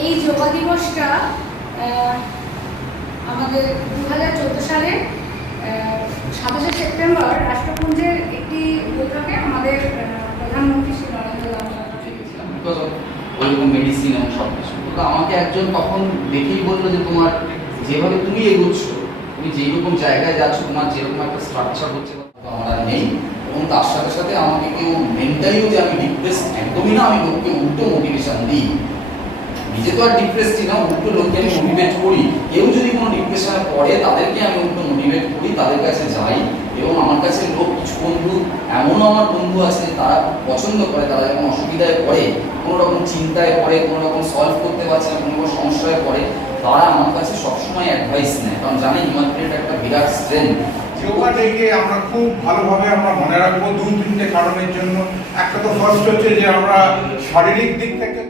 এই যোগা দিবসটা আমাদের 2014 সালে 27শে সেপ্টেম্বর রাষ্ট্রপুঞ্জের একটি বৈঠকে আমাদের প্রধানমন্ত্রী শ্রী নরেন্দ্র দামোদর ওইরকম মেডিসিন এবং সব কিছু। তো আমাকে একজন তখন দেখেই বললো যে তোমার যেভাবে তুমি এগোচ্ছ, তুমি যেরকম জায়গায় যাচ্ছ, তোমার যেরকম একটা স্ট্রাকচার হচ্ছে আমার আর নেই। এবং তার সাথে সাথে আমাকে কেউ মেন্টালিও যে আমি ডিপ্রেস একদমই না, আমি লোককে উল্টো মোটিভেশন দিই। নিজে তো আর ডিপ্রেস ছিল না, উল্টো লোককে আমি মোটিভেট করি। কেউ যদি কোনো ডিপ্রেশনে পড়ে তাদেরকে আমি উল্টো মোটিভেট করি, তাদের কাছে যাই। এবং আমার কাছে লোক কিছু বন্ধু, এমনও আমার বন্ধু আছে তারা পছন্দ করে, তারা যখন অসুবিধায় পড়ে, কোনো রকম চিন্তায় পড়ে, কোনো রকম সলভ করতে পারছে না, কোনো সমস্যায় পড়ে, তারা আমার কাছে সবসময় অ্যাডভাইস নেয়, কারণ জানে হিমাদ্রির একটা বিরাট স্ট্রেংথ। যোগা ডেকে আমরা খুব ভালোভাবে আমরা মনে রাখবো 2-3টে কারণের জন্য। একটা তো ফার্স্ট হচ্ছে যে আমরা শারীরিক দিক থেকে